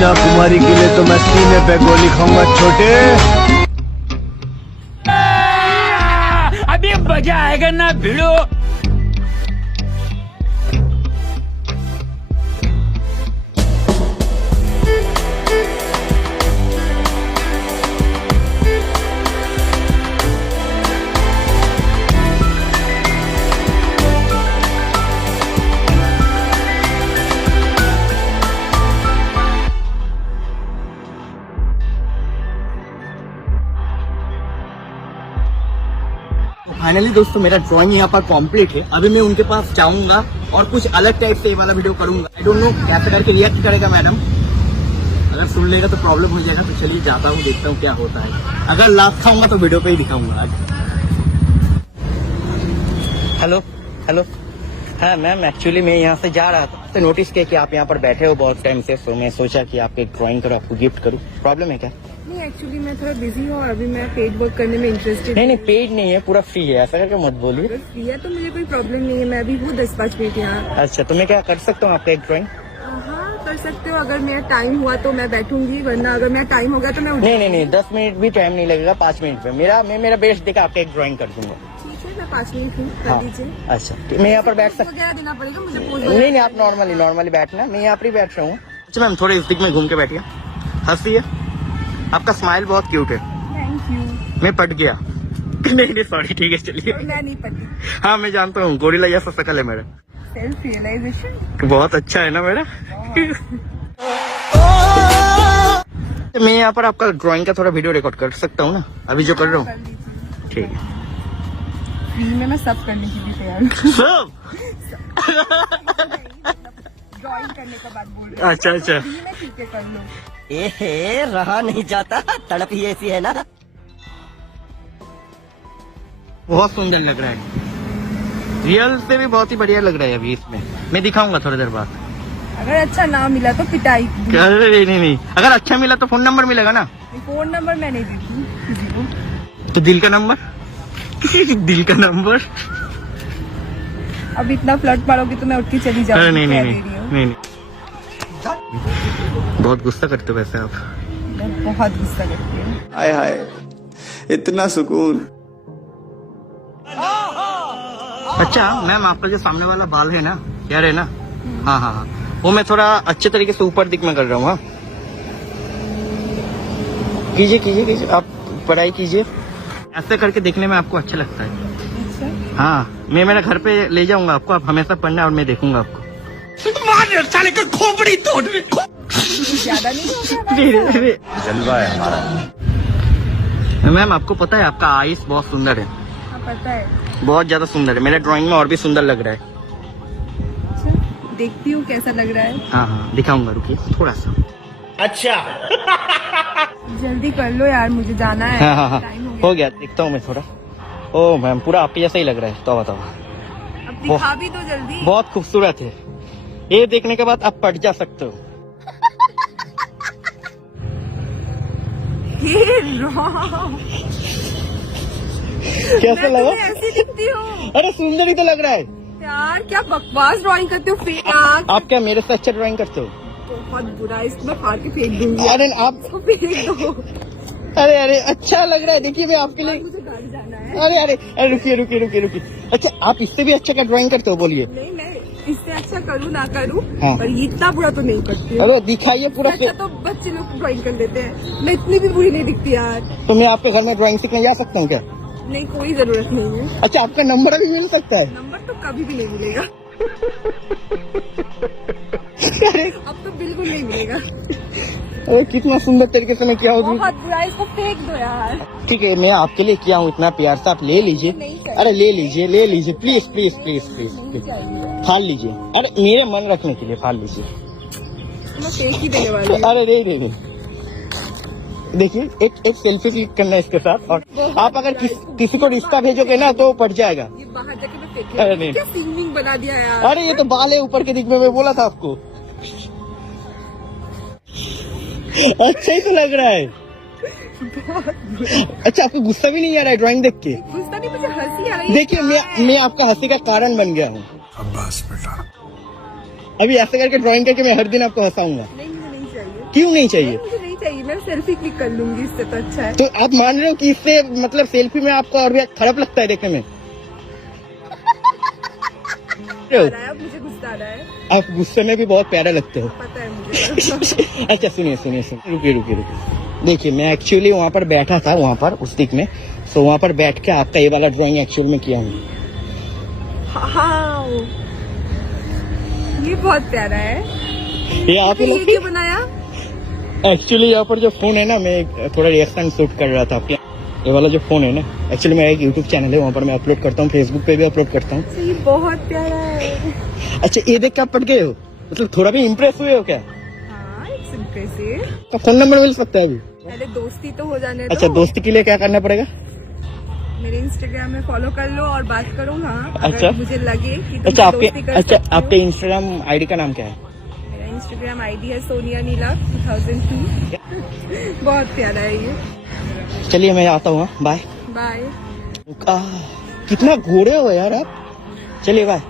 मीना कुमारी के लिए तो मैं सीने पे गोली खाऊंगा छोटे। अभी मजा आएगा ना भिड़ो। फाइनली दोस्तों मेरा ड्राइंग यहाँ पर कंप्लीट है। अभी मैं उनके पास जाऊंगा और कुछ अलग टाइप से ये वाला वीडियो करूंगा। आई डोंट नो कैसे करके रिएक्ट करेगा मैडम। अगर सुन लेगा तो प्रॉब्लम हो जाएगा। तो चलिए जाता हूँ, देखता हूँ क्या होता है। अगर लास्ट खाऊंगा तो वीडियो पे ही दिखाऊंगा आज। हेलो हेलो, हाँ मैम, एक्चुअली मैं यहाँ से जा रहा था तो नोटिस किया कि आप यहाँ पर बैठे हो बहुत टाइम से, तो मैं सोचा कि आपकी ड्राइंग करो, आपको गिफ्ट करूँ। प्रॉब्लम है क्या? नहीं, एक्चुअली मैं थोड़ा बिजी हूँ और अभी मैं पेड वर्क करने में इंटरेस्टेड। नहीं, पेड नहीं है, पूरा फ्री है, ऐसा करके मत बोलिए। अगर फ्री है तो मुझे कोई प्रॉब्लम नहीं है। मैं अभी हूँ 10-5 मिनट यहाँ। अच्छा, तो मैं क्या कर सकता हूँ आपका एक ड्राइंग? हाँ, कर सकते हो। अगर मेरा टाइम हुआ तो मैं बैठूंगी, वरना अगर मेरा टाइम हो गया तो मैं नहीं, 10 मिनट भी टाइम नहीं लगेगा, 5 मिनट में मैं मेरा बेस्ट देकर आपका एक ड्राइंग कर दूंगा। ठीक है, मैं 5 मिनट हूँ, हाँ, कर दीजिए। अच्छा, तो मैं यहाँ पर बैठ सकता? वगैरह देना पड़ेगा मुझे? नहीं, आप नॉर्मली बैठना, मैं यहाँ पर ही बैठ रहा हूँ। अच्छा मैम, थोड़े इस दिख में घूम के बैठिए, हंसिए, आपका स्माइल बहुत क्यूट है। Thank you. मैं पट गया। नहीं सॉरी, ठीक है चलिए। मैं नहीं पति। हाँ मैं जानता हूँ, गोरिल्ला जैसा शकल है मेरा। सेल्फ रियलाइजेशन बहुत अच्छा है ना मेरा। मैं यहाँ पर आपका ड्राइंग का थोड़ा वीडियो रिकॉर्ड कर सकता हूँ ना, अभी जो कर रहा हूँ? ठीक है, फ्री में मैं सब करने के लिए तैयार हूँ। सब? ड्राइंग करने का बात बोल रही हूँ। अच्छा फ्री में ठीक है, कर लो। ए रहा नहीं जाता, तड़प ही ऐसी है ना। बहुत सुंदर लग रहा है, रियल से भी बहुत ही बढ़िया लग रहा है। अभी इसमें मैं दिखाऊंगा थोड़ी देर बाद। अगर अच्छा ना मिला तो पिटाई। अरे नहीं, अगर अच्छा मिला तो फोन नंबर मिलेगा ना? फोन नंबर मैं नहीं देती किसी को। तो दिल का नंबर? दिल का नंबर? अब इतना फ्लर्ट मारोगी तो मैं उठ के चली अरे जाऊंगी। नहीं, बहुत गुस्सा करते हो वैसे आप। मैं बहुत गुस्सा करती हूँ। हाय हाय, इतना सुकून। अच्छा मैम, आपका जो सामने वाला बाल है ना, हेयर है ना, हाँ, वो मैं थोड़ा अच्छे तरीके से ऊपर दिख में कर रहा हूँ। हाँ, कीजिए, आप पढ़ाई कीजिए, ऐसे करके देखने में आपको अच्छा लगता है। अच्छा, हाँ, मैं मेरा घर पे ले जाऊंगा आपको, आप हमेशा पढ़ना और मैं देखूंगा आपको। साले का खोपड़ी तोड़। ज्यादा नहीं हो गया? जलवा है हमारा। मैम आपको पता है आपका आईज बहुत सुंदर है। हाँ, पता है। बहुत ज्यादा सुंदर है, मेरे ड्राइंग में और भी सुंदर लग रहा है। अच्छा, देखती हूँ कैसा लग रहा है। हाँ, दिखाऊंगा, रुकिए थोड़ा सा। अच्छा जल्दी कर लो यार, मुझे जाना है। हाँ, टाइम हो गया, दिखता हूँ मैं थोड़ा। ओ मैम, पूरा आपके जैसा ही लग रहा है। तो बताओ, अब दिखा भी दो जल्दी। बहुत खूबसूरत है, ये देखने के बाद आप पट जा सकते हो। कैसा मैं लगा? तुम्हें ऐसी दिखती हूँ अरे सुंदर ही तो लग रहा है यार। क्या बकवास ड्राइंग करते हो फेक आँख। आप। क्या मेरे से अच्छा ड्राइंग करते हो? बहुत बुरा है, इसको मैं फाड़ के फेंक दूंगी। अरे आप, इसको फेंक दो। अरे अच्छा लग रहा है, देखिए मैं आपके लिए। मुझे घर जाना है। अरे रुकिए। अच्छा, आप इससे भी अच्छा क्या ड्राइंग करते हो बोलिए? नहीं, मैं इससे अच्छा करूँ ना करूँ, हाँ। पर ये इतना बुरा तो नहीं करती हूँ। अरे दिखाइए पूरा। अच्छा तो बच्चे लोग ड्राइंग कर लेते हैं, मैं इतनी भी बुरी नहीं दिखती यार। तो मैं आपके घर में ड्राइंग सीखने जा सकता हूँ क्या? नहीं, कोई जरूरत नहीं है। अच्छा, आपका नंबर अभी मिल सकता है? नंबर तो कभी भी नहीं मिलेगा। अब तो बिल्कुल नहीं मिलेगा। अरे कितना सुंदर तरीके से मैं किया हूँ। बहुत बुरा है, इसको फेंक दो यार। ठीक है, मैं आपके लिए किया हूँ इतना प्यार से, आप ले लीजिए। नहीं चाहिए। अरे ले लीजिए प्लीज। नहीं चाहिए। फाड़ लीजिए, अरे मेरे मन रखने के लिए फाड़ लीजिए। मैं फेंक ही देने वाली हूँ। अरे नहीं, देखिए एक सेल्फी क्लिक करना है इसके साथ, और आप अगर किसी को रिश्ता भेजोगे ना तो पट जाएगा। ये बाहर जाके मैं फेंक अरे नहीं। क्या सीनिंग बना दिया यार। अरे ये तो बाल है ऊपर के दिख में, मैं बोला था आपको। अच्छा ही तो लग रहा है। अच्छा, आपको गुस्सा भी नहीं आ रहा है ड्राइंग देख के? गुस्सा नहीं, मुझे हंसी आ रही है। देखिए मैं आपका हंसी का कारण बन गया हूँ। बस बेटा, अभी ऐसे करके ड्राइंग करके मैं हर दिन आपको हंसाऊंगा। नहीं, मुझे नहीं चाहिए। क्यों नहीं चाहिए? मुझे नहीं चाहिए, मैं सेल्फी क्लिक कर लूंगी, इससे तो अच्छा है। तो आप मान रहे हो कि इससे मतलब सेल्फी में आपको और भी खराब लगता है देखने में? अब मुझे गुस्सा आ रहा है, आप गुस्से में भी बहुत प्यारे लगते हो। पता है मुझे। अच्छा सुनिए सुनिए सुनिए, रुकिए। देखिए मैं एक्चुअली वहाँ पर बैठा था, वहाँ पर उस दिक में, तो वहाँ पर बैठ के आपका ये वाला ड्राइंग एक्चुअल में किया हूँ। हाँ, ये बहुत प्यारा है। ये आप तो ये क्यों बनाया? एक्चुअली यहाँ पर जो फोन है ना, मैं थोड़ा रिएक्शन शूट कर रहा था आपके। ये वाला जो फोन है ना, एक्चुअली मेरा एक यूट्यूब चैनल है, वहाँ पर मैं अपलोड करता हूँ, फेसबुक पे भी अपलोड करता हूँ। ये बहुत प्यारा है। अच्छा ये देख के आप पट गए हो, मतलब थोड़ा भी इम्प्रेस हुए हो क्या? हाँ, इट्स इम्प्रेसिव। तो फोन नंबर मिल सकता है अभी? पहले दोस्ती तो हो जाने दो। अच्छा दोस्ती के लिए क्या करना पड़ेगा? मेरे इंस्टाग्राम में फॉलो कर लो और बात करो। हाँ, अच्छा। अगर मुझे लगे कि तुम अच्छा दोस्ती कर अच्छा सकती हो। आपके इंस्टाग्राम आईडी का नाम क्या है? मेरा इंस्टाग्राम आईडी है सोनिया नीला 2002। बहुत प्यारा है ये। चलिए मैं आता हूँ, बाय। बाय। कितना घोड़े हो यार आप। चलिए बाय।